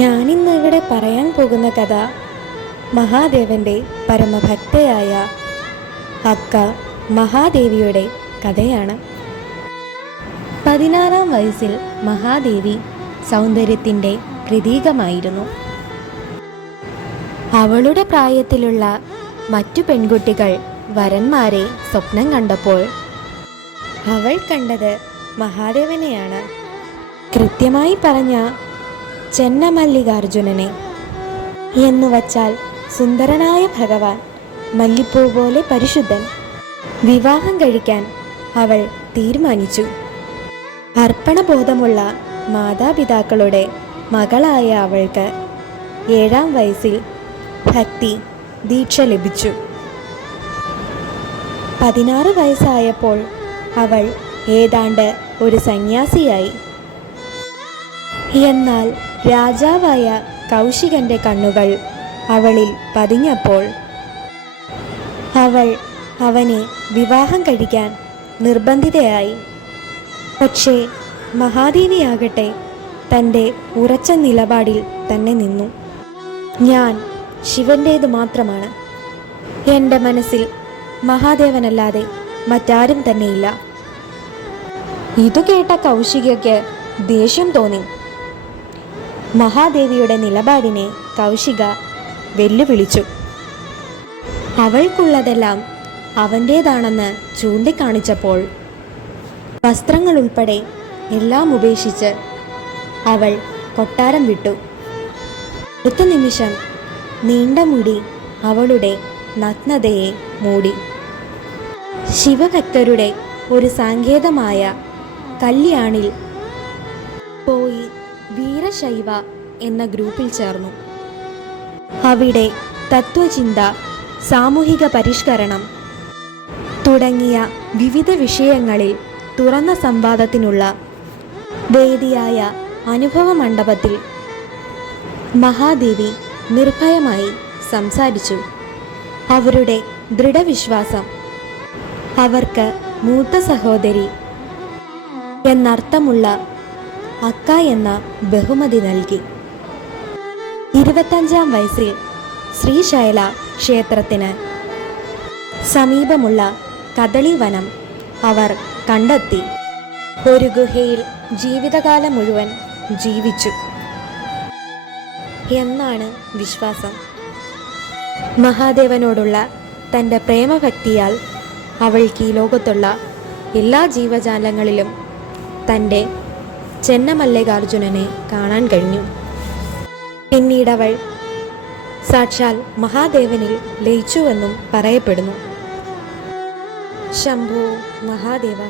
ഞാനിന്ന് ഇവിടെ പറയാൻ പോകുന്ന കഥ മഹാദേവൻ്റെ പരമഭക്തയായ അക്ക മഹാദേവിയുടെ കഥയാണ്. 16-ാം വയസ്സിൽ മഹാദേവി സൗന്ദര്യത്തിൻ്റെ പ്രതീകമായിരുന്നു. അവളുടെ പ്രായത്തിലുള്ള മറ്റു പെൺകുട്ടികൾ വരന്മാരെ സ്വപ്നം കണ്ടപ്പോൾ അവൾ കണ്ടത് മഹാദേവനെയാണ്. കൃത്യമായി പറഞ്ഞ ചെന്നമല്ലികാർജുനനെ എന്നുവച്ചാൽ സുന്ദരനായ ഭഗവാൻ, മല്ലിപ്പൂ പോലെ പരിശുദ്ധൻ. വിവാഹം കഴിക്കാൻ അവൾ തീരുമാനിച്ചു. അർപ്പണബോധമുള്ള മാതാപിതാക്കളുടെ മകളായ അവൾക്ക് 7-ാം വയസ്സിൽ ഭക്തി ദീക്ഷ ലഭിച്ചു. 16 വയസ്സായപ്പോൾ അവൾ ഏതാണ്ട് ഒരു സന്യാസിയായി. എന്നാൽ രാജാവായ കൗശികന്റെ കണ്ണുകൾ അവളിൽ പതിഞ്ഞപ്പോൾ അവൾ അവനെ വിവാഹം കഴിക്കാൻ നിർബന്ധിതയായി. പക്ഷേ മഹാദേവിയാകട്ടെ തൻ്റെ ഉറച്ച നിലപാടിൽ തന്നെ നിന്നു. ഞാൻ ശിവൻ്റേതു മാത്രമാണ്. എൻ്റെ മനസ്സിൽ മഹാദേവനല്ലാതെ മറ്റാരും തന്നെയില്ല. ഇതു കേട്ട കൗശികയ്ക്ക് ദേഷ്യം തോന്നി. മഹാദേവിയുടെ നിലപാടിനെ കൗശിക വെല്ലുവിളിച്ചു. അവൾക്കുള്ളതെല്ലാം അവൻ്റേതാണെന്ന് ചൂണ്ടിക്കാണിച്ചപ്പോൾ വസ്ത്രങ്ങൾ ഉൾപ്പെടെ എല്ലാം ഉപേക്ഷിച്ച് അവൾ കൊട്ടാരം വിട്ടു. അടുത്ത നിമിഷം നീണ്ട മുടി അവളുടെ നഗ്നതയെ മൂടി. ശിവഭക്തരുടെ ഒരു സങ്കേതമായ കല്യാണിൽ പോയി വീരശൈവ എന്ന ഗ്രൂപ്പിൽ ചേർന്നു. അവിടെ തത്വചിന്ത, സാമൂഹിക പരിഷ്കരണം തുടങ്ങിയ വിവിധ വിഷയങ്ങളിൽ തുറന്ന സംവാദത്തിനുള്ള വേദിയായ അനുഭവ മണ്ഡപത്തിൽ മഹാദേവി നിർഭയമായി സംസാരിച്ചു. അവരുടെ ദൃഢവിശ്വാസം അവർക്ക് മൂത്ത സഹോദരി എന്നർത്ഥമുള്ള അക്ക എന്ന ബഹുമതി നൽകി. 25-ാം വയസ്സിൽ ശ്രീശൈല ക്ഷേത്രത്തിന് സമീപമുള്ള കദളിവനം അവർ കണ്ടെത്തി. ഒരു ഗുഹയിൽ ജീവിതകാലം മുഴുവൻ ജീവിച്ചു എന്നാണ് വിശ്വാസം. മഹാദേവനോടുള്ള തൻ്റെ പ്രേമഭക്തിയാൽ അവൾക്ക് ഈ ലോകത്തുള്ള എല്ലാ ജീവജാലങ്ങളിലും തൻ്റെ ചെന്നമല്ലികാർജുനനെ കാണാൻ കഴിഞ്ഞു. പിന്നീടവൾ സാക്ഷാൽ മഹാദേവനിൽ ലയിച്ചുവെന്നും പറയപ്പെടുന്നു. ശംഭോ മഹാദേവ.